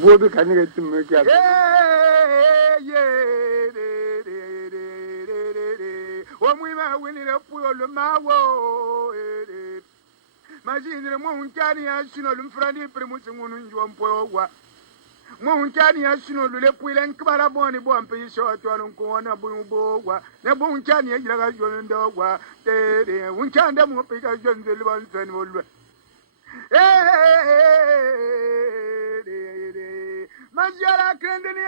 bobe kanige tumme kya omwima winire puyo lumawo majinire mwohunkani yashino lumfrandi primusi ngunu njwa mpowa mwohunkani yashino lule puile nkibara boni bwampe yishotwa nkuona bumbowa ne mwohunkani yajiraga jondogwa tere hunkande mwopika jonzeli bansani bolwe Manjara kendini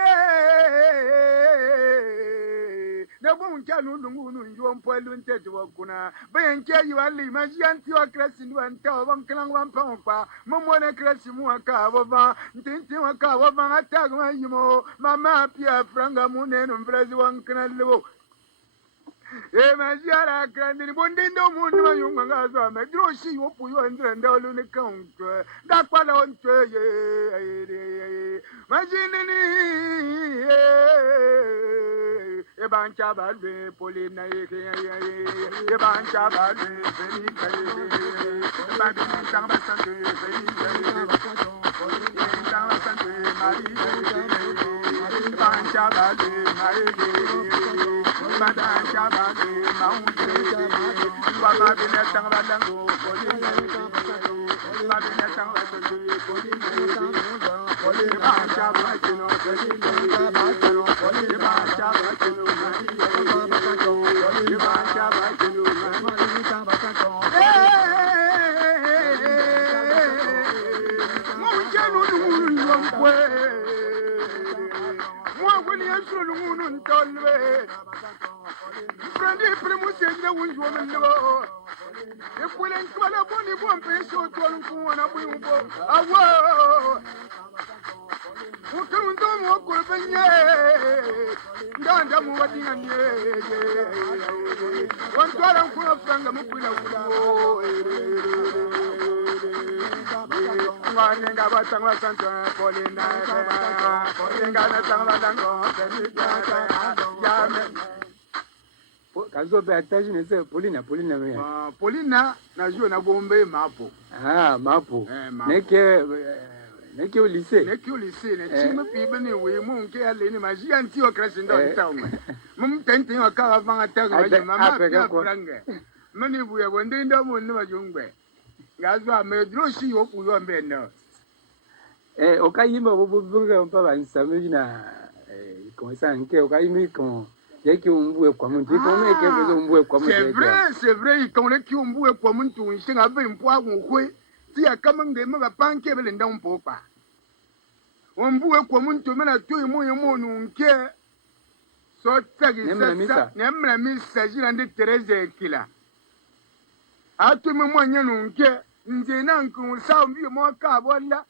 na hunkani lungunu njwa mpwelu ntetu wakuna benke yiwali majianti wa kresi ndi wanta wanklang wampangpa momone kresi muwaka wava ntinti waka wava atagma yimo mama pia franga munenu mfrazi wankana lewo Majara kendini bondindo mundu mayunga ngazo amedroshi wopu yondre ndawlu ne kauntwe dakwala ontwe majinini Ebancha balwe polina ebancha balwe felika ebancha tanga santu felika tanga santu mari ebancha balwe mari ebancha balwe maunde baba bine tanga balango polina babine tanga santu polina ebancha balwe felika ebancha balwe Ndanda muwadinga nye wantwala nkuna franga mupila kulo Nga batangwa santo polina nga natangwa dango kazo be ataji ne se polina me polina na jo na bombe mapo mapo Neki au lycée. Neki au lycée. Ne chime pibe ni we mon ke ale ni maji anti o crash ndo ntawe. Mum tenti o ka avant attaque wa mama pia franga. Mani buya wonde ndo mo ni majungbe. Ngazwa me dro shi yo pu yo mbe no. Okayimba bobuga mpa bansame na comme ça nke okayimi kon yeki umbue kwa muntu ikome ke bezo umbue kwa muntu. C'est vrai, quand le ki umbue kwa muntu nshinga be mpwa ngwe. Tia kama ngeme bapanke bele ndampo pa ombuwe kwa muntu mena tuyi moyo monu nke so tagi sasa nemla misa jira ndi Tereze kila atu memo nyanu nke nje na nku sa mbi mo ka bolla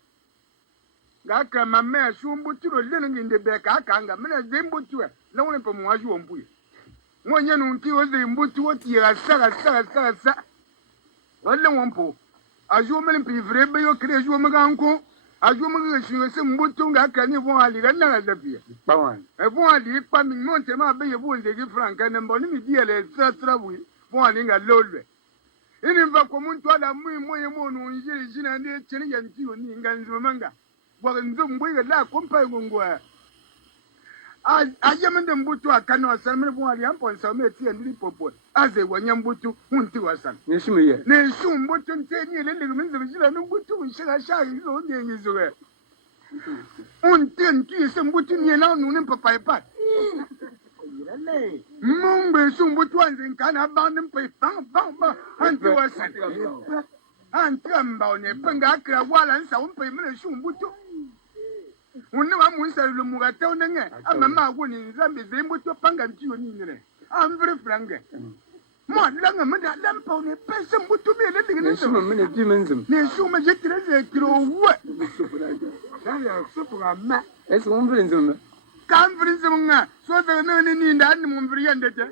ngaka mame shumbu turo lene nginde beka akanga mena zembu tuwe lawone pa mo aju ombuye mo nyanu nke o zembu tuwo tia sasa wala wompo ajo melen pivre be yo kre jo maganko ajo maga shi se mbutu nga kani bon ali ganna la dabia pawan e bon ali pa min monte ma be yebo ndegi franka ne mboni mi diele tra wi bon ali nga lolwe ini mva ko muntu ala mu moye monu njiri jina ne chiri yanti oni nga nzo manga wa nzo mbwe la kompa ngongwa ayemende mbutu akano asamene bon ali ampon sa ti ndiri popo aze wanya mbutu hunti wasan neshimiye neshu mbutu nteni lele minze bijila mbutu ushaka shayi zo nyengizo unti nti se mbutu ni na nunu papa epa mumbe shu mbutu anze nkana bande mpe bang hunti wasan anti amba one penga akra wala nsa umpe mene shu mbutu Unne wa munsa lu mugata onenge amama agoni nzambe zembo to panga ntiyo ninire amvre frange mo langa mada lampa one pese mbutu be le digine so mene dimenzum ne shuma je Tereze kiro wa ya supura ma est-ce qu'on veut nzum kamvre nga so da no ni nda ni mumvre yande te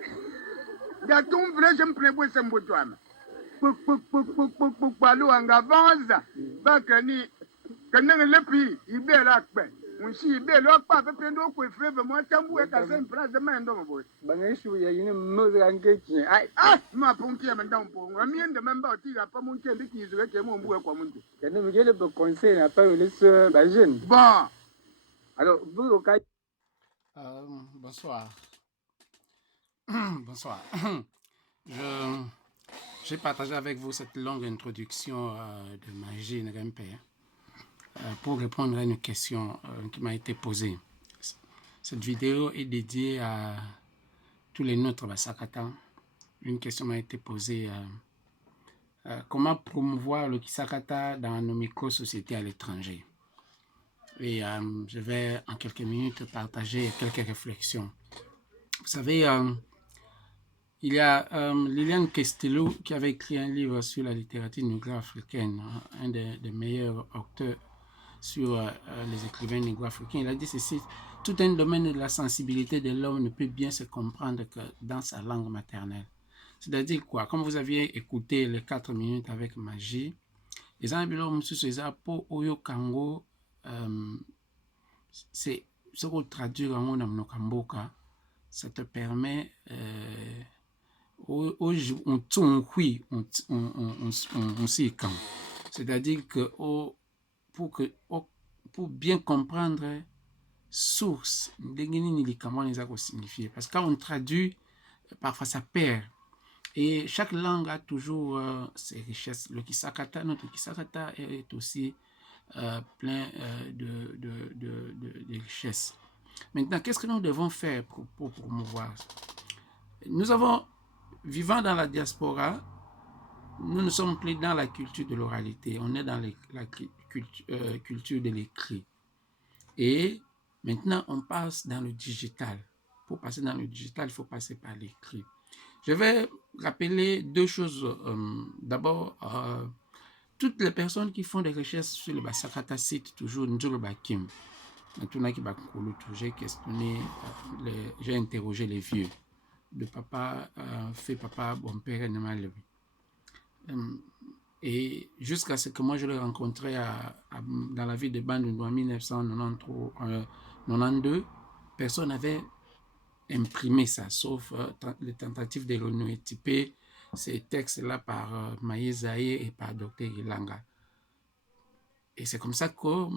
da tum vre je mpre bo sembutu ama puk balu anga vanza bakani kananga lepi ibela akpe unshi ibela akpa pepe ndo ko freve mo tambu e ka sem place ma ndo mo boy bangeshu ya yine mo gangechi ma punki ya manda mpo ngamiende memba otiga pa munke ndiki izuke ke mo mbuwe kwa muntu kene mugele be conseil na pa le so ba jeune bon Alors, vous, Bonsoir. Bonsoir. Je, j'ai partagé avec vous cette longue introduction de Magie Nrempe pour répondre à une question qui m'a été posée. Cette vidéo est dédiée à tous les nôtres Basakata. Une question m'a été posée comment promouvoir le Kisakata dans nos micro-sociétés à l'étranger. Et je vais en quelques minutes partager quelques réflexions. Vous savez, il y a Liliane Castillo qui avait écrit un livre sur la littérature négro-africaine, un des meilleurs auteurs sur les écrivains négro-africains. Il a dit ceci: tout un domaine de la sensibilité de l'homme ne peut bien se comprendre que dans sa langue maternelle. C'est-à-dire quoi? Comme vous aviez écouté les 4 minutes avec Magie, les Ambilom Suseza Po Oyo Kango, c'est ce qu'on traduit en Namnokamboka, ça te permet on s'y quand. C'est-à-dire que pour bien comprendre source, comment les a signifié. Parce que quand on traduit, parfois ça perd. Et chaque langue a toujours ses richesses. Le Kisakata, notre Kisakata est aussi plein de richesses. Maintenant, qu'est-ce que nous devons faire pour promouvoir? Nous avons, vivant dans la diaspora, nous ne sommes plus dans la culture de l'oralité, on est dans la culture de l'écrit. Et maintenant, on passe dans le digital. Pour passer dans le digital, il faut passer par l'écrit. Je vais rappeler deux choses. D'abord, toutes les personnes qui font des recherches sur le Basakata citent toujours Ndjolo Bakim. J'ai interrogé les vieux. De papa, fait papa, bon père, et jusqu'à ce que moi je l'ai rencontré dans la ville de Bandundu en 1992, personne n'avait imprimé ça, sauf les tentatives de l'ONU, typé ces textes-là par Maïzaï et par Dr Ilanga. Et c'est comme ça que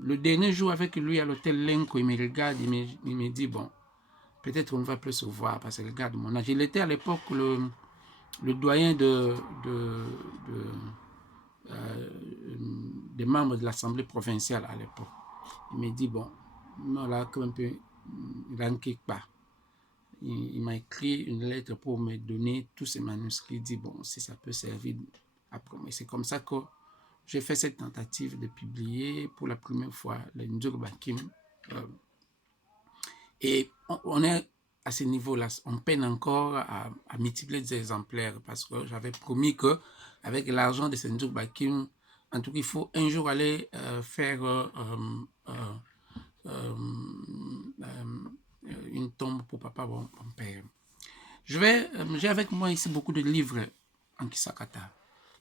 le dernier jour avec lui à l'hôtel Lenko, il me regarde, il me dit, bon, peut-être on ne va plus se voir parce qu'il regarde mon âge. Il était à l'époque le doyen des membres de l'Assemblée provinciale à l'époque. Il me dit, bon, là, comme un peu, il n'inquiète pas. Il m'a écrit une lettre pour me donner tous ces manuscrits. Il dit, bon, si ça peut servir après. Mais c'est comme ça que j'ai fait cette tentative de publier pour la première fois le Ndjolo Bakim. Et on est à ce niveau-là, on peine encore à multiplier des exemplaires parce que j'avais promis que avec l'argent de ce Ndjolo Bakim, en tout cas, il faut un jour aller faire une tombe pour papa, mon père. J'ai avec moi ici beaucoup de livres en Kisakata.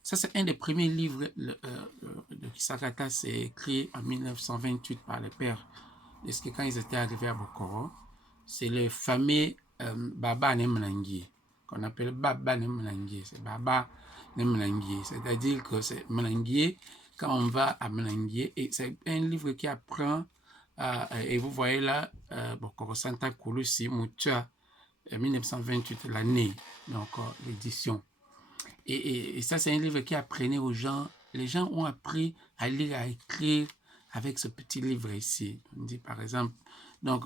Ça, c'est un des premiers livres de Kisakata. C'est écrit en 1928 par les pères. Est-ce que quand ils étaient arrivés à Bokoro, c'est le fameux Baba Nemlangi, qu'on appelle Baba Nemlangi. C'est Baba Nemlangi. C'est-à-dire que c'est Mlangi quand on va à Mlangi. Et c'est un livre qui apprend, et vous voyez là, Bokoro Santa Kulusi Mucha, 1928, l'année, donc l'édition. Et ça, c'est un livre qui apprenait aux gens. Les gens ont appris à lire, à écrire avec ce petit livre ici. On dit par exemple, donc,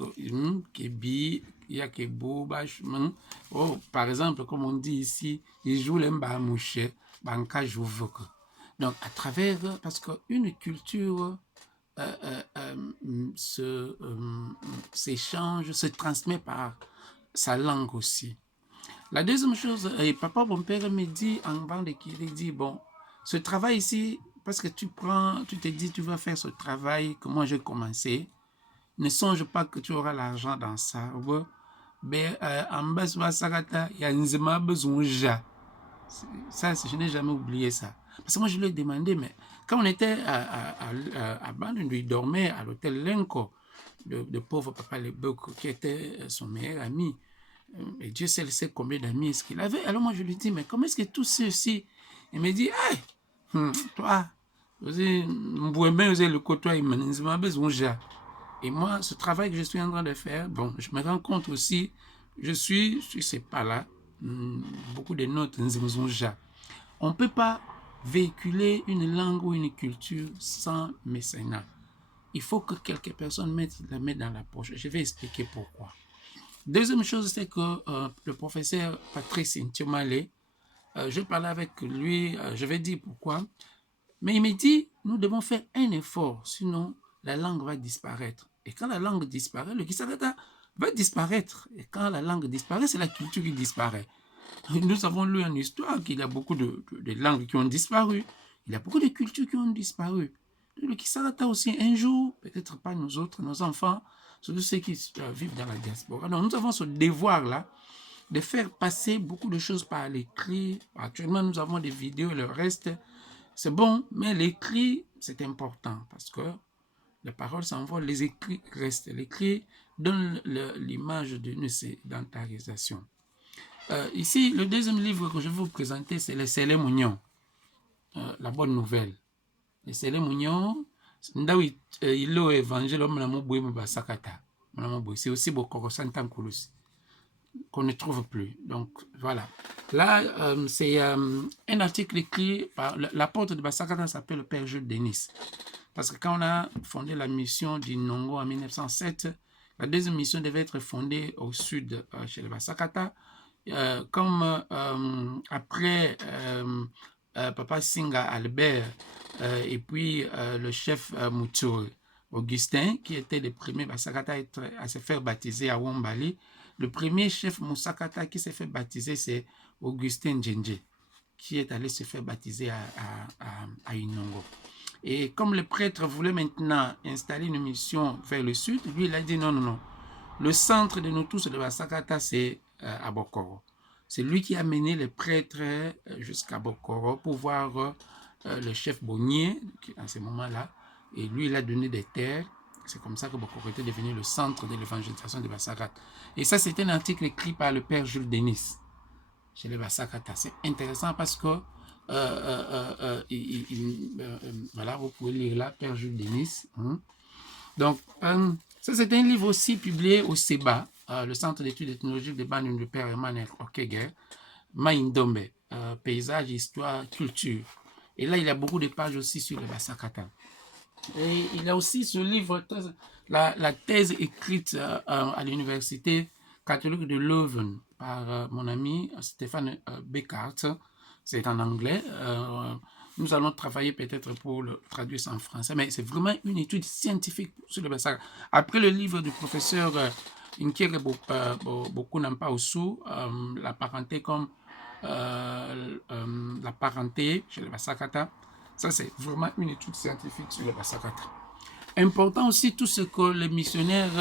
Kebi, Yakebo, oh, par exemple, comme on dit ici, ils jouent l'emba mouche, banka jouvok. Donc, à travers, parce qu'une culture s'échange, se transmet par sa langue aussi. La deuxième chose, et papa, mon père me dit en bande il dit, bon, ce travail ici, parce que tu te dis, tu vas faire ce travail que moi j'ai commencé, ne songe pas que tu auras l'argent dans ça. Mais en bas, il y a un besoin. Ça, je n'ai jamais oublié ça. Parce que moi, je lui ai demandé, mais quand on était à Bandundu, il dormait à l'hôtel Lenko, de pauvre papa Lebok, qui était son meilleur ami. Et Dieu seul sait combien d'amis est-ce qu'il avait. Alors moi, je lui dis, mais comment est-ce que tous ceux-ci... Il me dit, hey, toi, le côtoie, il m'a besoin. Et moi, ce travail que je suis en train de faire, bon, je me rends compte aussi, je suis sur ces pas-là, beaucoup de notes, on ne peut pas véhiculer une langue ou une culture sans mécénat. Il faut que quelques personnes la mettent dans la poche. Je vais expliquer pourquoi. Deuxième chose, c'est que le professeur Patrice Ntiomale, je parlais avec lui, je vais dire pourquoi, mais il me dit, nous devons faire un effort, sinon la langue va disparaître. Et quand la langue disparaît, le Kisagata va disparaître. Et quand la langue disparaît, c'est la culture qui disparaît. Nous avons lu en histoire qu'il y a beaucoup de langues qui ont disparu. Il y a beaucoup de cultures qui ont disparu. Le Kisarata aussi, un jour, peut-être pas nous autres, nos enfants, surtout ceux qui vivent dans la diaspora. Donc nous avons ce devoir-là de faire passer beaucoup de choses par l'écrit. Actuellement, nous avons des vidéos et le reste. C'est bon, mais l'écrit, c'est important parce que les paroles s'envolent, les écrits restent. L'écrit donne l'image d'une sédentarisation. Ici, le deuxième livre que je vais vous présenter, c'est Les Sélé Mounion, la bonne nouvelle. Les Sélé Mounion, c'est évangile c'est aussi beaucoup qu'on ne trouve plus. Donc, voilà. Là, c'est un article écrit par l'apôtre de Bassakata s'appelle le Père Jules Denis. Parce que quand on a fondé la mission du Nongo en 1907, la deuxième mission devait être fondée au sud, chez les Bassakata. Comme après Papa Singa Albert et puis le chef Moutour Augustin, qui était le premier Bassakata à se faire baptiser à Wombali, le premier chef Moussakata qui s'est fait baptiser, c'est Augustin Djendje, qui est allé se faire baptiser à Inongo. Et comme le prêtre voulait maintenant installer une mission vers le sud, lui, il a dit non, non, non. Le centre de nous tous de Bassakata, c'est à Bokoro. C'est lui qui a mené les prêtres jusqu'à Bokoro pour voir le chef Bonnier, à ce moment-là. Et lui, il a donné des terres. C'est comme ça que Bokoro était devenu le centre de l'évangélisation de Bassakata. Et ça, c'était un article écrit par le père Jules Denis chez les Bassakata. C'est intéressant parce que voilà, vous pouvez lire là, père Jules Denis. Donc, ça, c'est un livre aussi publié au CEBA, le Centre d'études ethnologiques de Bandung du Père Emmanuel Okeger, Maïndombe, paysage, histoire, culture. Et là, il y a beaucoup de pages aussi sur le Bassakata. Et il y a aussi ce livre, la thèse écrite à l'université catholique de Leuven par mon ami Stéphane Beckart. C'est en anglais. Nous allons travailler peut-être pour le traduire en français, mais c'est vraiment une étude scientifique sur le Bassakata. Après le livre du professeur Inkere Bokunampa Osu, la parenté comme la parenté chez le Bassakata, ça c'est vraiment une étude scientifique sur le Bassakata. Important aussi tout ce que les missionnaires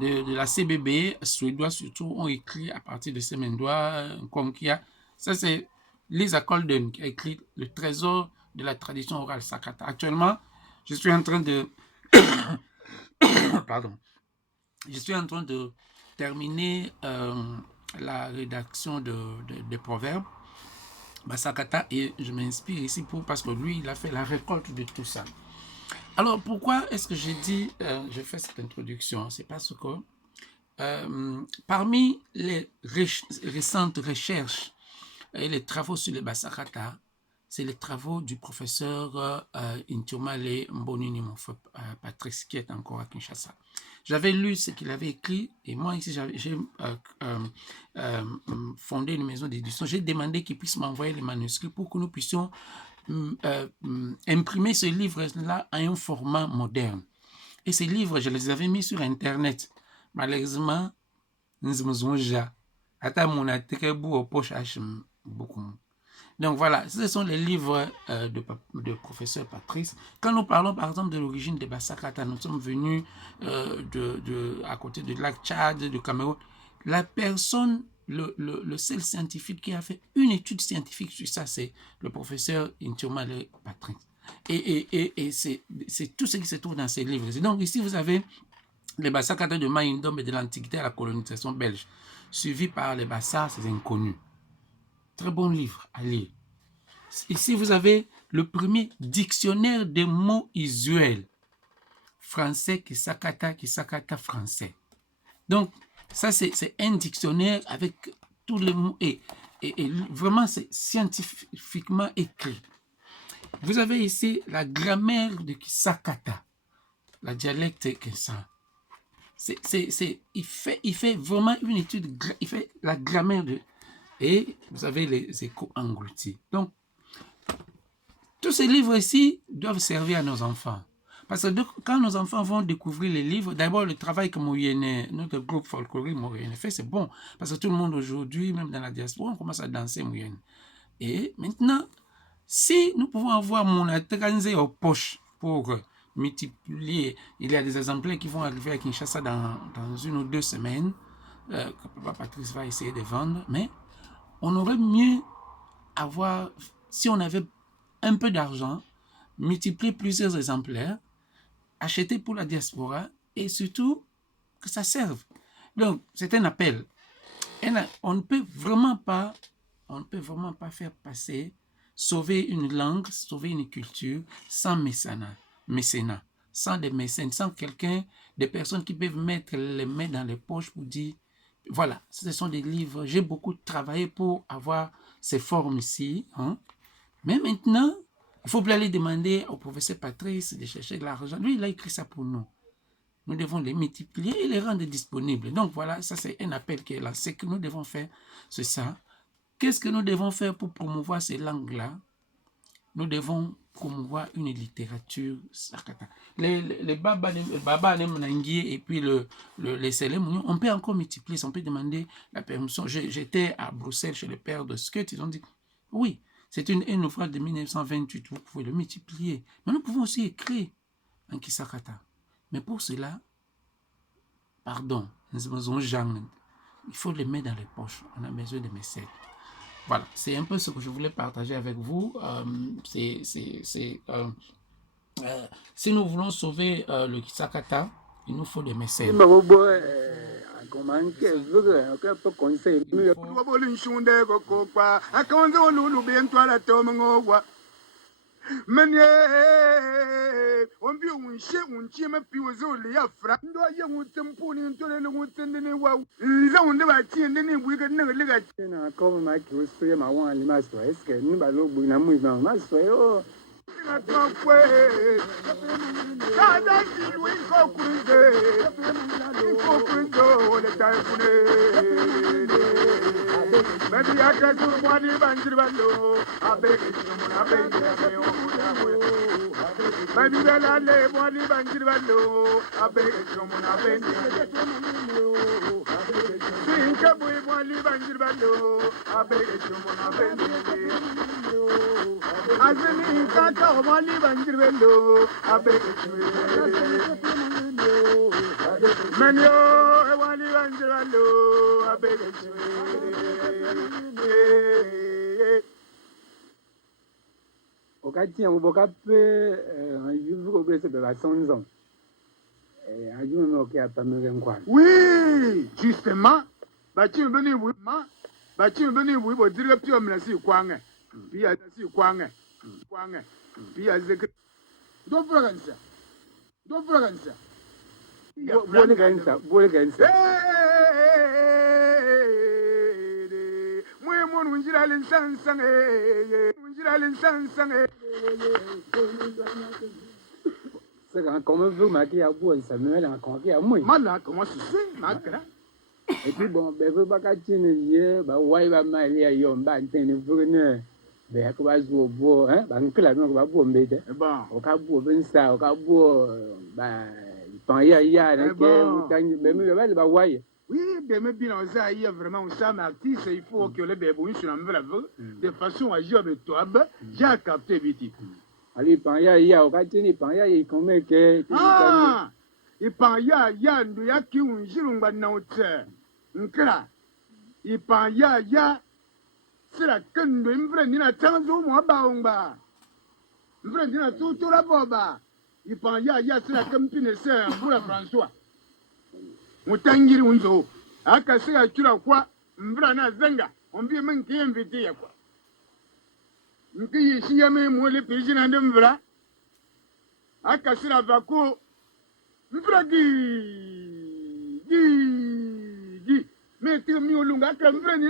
de la CBB, suédois surtout, ont écrit à partir de Semendoa, Konkia. Ça c'est Lisa Colden qui a écrit Le trésor de la tradition orale Sakata. Actuellement, je suis en train de pardon. Je suis en train de terminer la rédaction des proverbes Bassakata et je m'inspire ici parce que lui, il a fait la récolte de tout ça. Alors, pourquoi est-ce que j'ai dit, je fais cette introduction? C'est parce que parmi les récentes recherches et les travaux sur les Bassakata, c'est les travaux du professeur Ntiomale Mbonini Patrice, qui est encore à Kinshasa. J'avais lu ce qu'il avait écrit et moi ici j'ai fondé une maison d'édition. J'ai demandé qu'il puisse m'envoyer les manuscrits pour que nous puissions imprimer ce livre-là à un format moderne. Et ces livres, je les avais mis sur Internet. Malheureusement, nous avons déjà beaucoup. Donc voilà, ce sont les livres de professeur Patrice. Quand nous parlons par exemple de l'origine des Bassakata, nous sommes venus à côté de lac Tchad, du Cameroun. La personne, le seul scientifique qui a fait une étude scientifique sur ça, c'est le professeur Ntiomale Patrice. Et c'est tout ce qui se trouve dans ces livres. Et donc ici, vous avez les Bassakata de Maïndombe et de l'Antiquité à la colonisation belge, suivi par les Bassas, c'est inconnu. Très bon livre à lire. Ici, vous avez le premier dictionnaire des mots usuels français Kisakata français. Donc, ça, c'est un dictionnaire avec tous les mots et vraiment, c'est scientifiquement écrit. Vous avez ici la grammaire de Kisakata, la dialecte Kinsa. Il fait vraiment une étude, il fait la grammaire de... Et vous avez les échos engloutis. Donc, tous ces livres ici doivent servir à nos enfants. Parce que quand nos enfants vont découvrir les livres, d'abord le travail que notre groupe folklorique Mouyenne fait, c'est bon. Parce que tout le monde aujourd'hui, même dans la diaspora, on commence à danser Mouyenne. Et maintenant, si nous pouvons avoir mon transit aux poches pour multiplier, il y a des exemplaires qui vont arriver à Kinshasa dans 1 ou 2 semaines, que Papa Patrice va essayer de vendre, mais on aurait mieux avoir, si on avait un peu d'argent, multiplier plusieurs exemplaires, acheter pour la diaspora et surtout que ça serve. Donc, c'est un appel. On ne peut vraiment pas faire passer, sauver une langue, sauver une culture sans mécénat, sans des mécènes, sans quelqu'un, des personnes qui peuvent mettre les mains dans les poches pour dire, voilà, ce sont des livres, j'ai beaucoup travaillé pour avoir ces formes ici, hein. Mais maintenant, il faut aller demander au professeur Patrice de chercher de l'argent. Lui, il a écrit ça pour nous. Nous devons les multiplier et les rendre disponibles. Donc voilà, ça c'est un appel qui est là. Ce que nous devons faire, c'est ça. Qu'est-ce que nous devons faire pour promouvoir ces langues-là? Nous devons promouvoir une littérature sakata. Les Baba Nemnangi et puis les Selem, on peut encore multiplier, on peut demander la permission. J'étais à Bruxelles chez le père de Skut, ils ont dit, oui, c'est un ouvrage de 1928, vous pouvez le multiplier. Mais nous pouvons aussi écrire en Kisakata. Mais pour cela, pardon, il faut les mettre dans les poches. On a besoin de mécènes. Voilà, c'est un peu ce que je voulais partager avec vous. Si nous voulons sauver le Kisakata, il nous faut des mécènes. Manye on bi un chi me pi ozo le ya fra ndo ye un tempo ni ntole le un tende ni wa nza on de ba chi ndi ni bui ga na le ga na ko ma ki o so ye ma wan li ma so est que ni ba lo bu na mu ba ma so yo na to kwe ka da ki wi ko kunze le ta kune Baby, I can't do money, Banjibalo. I beg you, I beg you, Baby, I lay money, Banjibalo. I beg you, I beg you. Think of money, Banjibalo. I beg you, I beg you. I think of money, Banjibalo. I beg you. Menyo, money, Banjibalo. I beg you. Au quartier, on va peu un livre au blessé de la sonzon. Et un jour, on a pas me quoi. Oui, justement. Bati venu oui, bati venu oui, pour dire que tu as menacé Kwange. Puis à si Kwange. Puis à Zek. Don't forget ça. Don't forget ça. Bonne gansa. C'est quand même vous marquez à bout Samuel en confié à moi. Mana comment se fait macra. Et puis bon, ben vous pas catiner hier, bah ouais va mal ya yo ba ntene vune. Ben ko ba zo bo, hein, ba nkla no ba bo mbede. Bon, O ka bo ben sa, o ka bo ba pan ya na ke tangi ben me ba ouais. oui, mais bien ça il y a vraiment ça mais artiste il faut que les bébés sur la de façon à jouer avec toi, j'ai capté vite. Ali pan ya o ka tini pan ya yi kon me ke. Ah! Ipan ya ndu ya ki unjirungba na ute. Nkra. Ipan ya sira kendo mvre nina tanzo mo baongba. Mvre nina tutura boba. Ipan ya sira kampine se mbura François. Mutangiri unzo. Aka sira kira kwa mvra na zenga. Ombi menki invite ya kwa. Nki yishi ya me mwole pijina ndemvra. Aka sira vako mfragi gi me ti mi olunga ka mfrani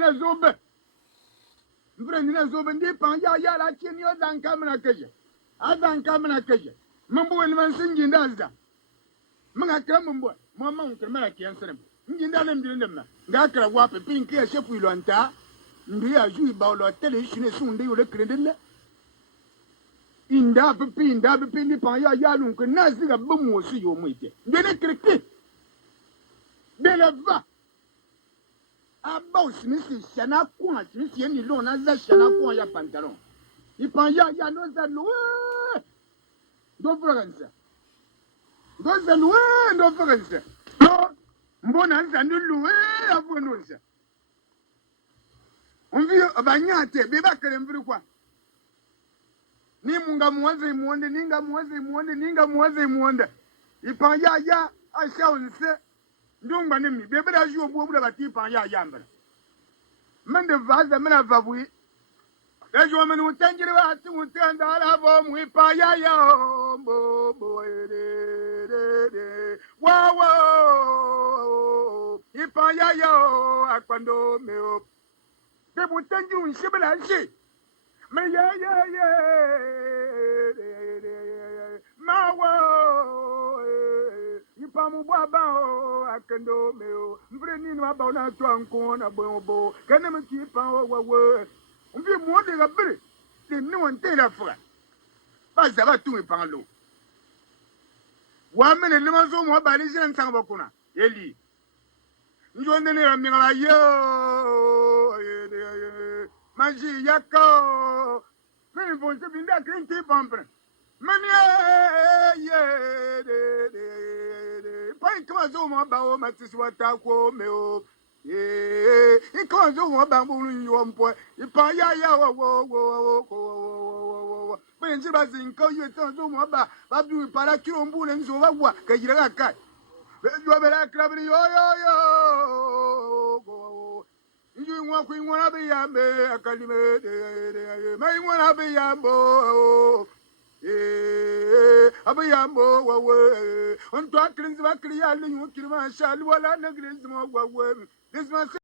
na zobe ndi pan ya la chini yo dan kamna keje adan kamna keje mambo el man singi ndazda mga kra mambo mama unkra mara kiyan sanem nginda lem dilem nga kra wa pe pin ke shepu ilonta ndi ya ju ba lo tele shine sunde yo le kredelle inda pe pin ni pan ya lun ko naziga bumu su yo muite ngene kreke beleva aba simisi shana kwa simisi ni lo na za shana kwa ya pantalon ipan ya no za lo do fraganza do za lo do fraganza no mbona nza ni lo avu no za onvi abanyate be bakere mviri kwa ni munga muwaze muonde ipan ya asha onse ndumba ni mi bebe da ju obu da bati pan ya mbara mende vaza mena vabui da ju menu tangire wa ati mutanda la bo mu ipan ya bo de wa ipan ya akwando me o be mutanji un shibela shi me ya ma ipamu baba o akendo me o mvreni no aba na to anko na bo kana me ti pa o wa mvi mo de ga bere de ni won te la fra ba za ba tu me pa lo wa me ne ma zo mo ba ni jen sang ba kuna eli njo ne ne mi ga yo maji yakko me bo se binda kren ti pampre mani pai kama zo mo ba o matisi wata ko me o kama zo mo ba mu yo mpo ipa ya wo pe nji ba zin ko yo tan zo mo ba bi para kilo mbu le nzo ba wa ka jira ka kai be jo be la krabri yo nji nwa ku nwa be ya me akalime de mai nwa be ya bo abayambo wawe on to akrinzi bakriya linyu kirma shali wala nagrinzi mo wawe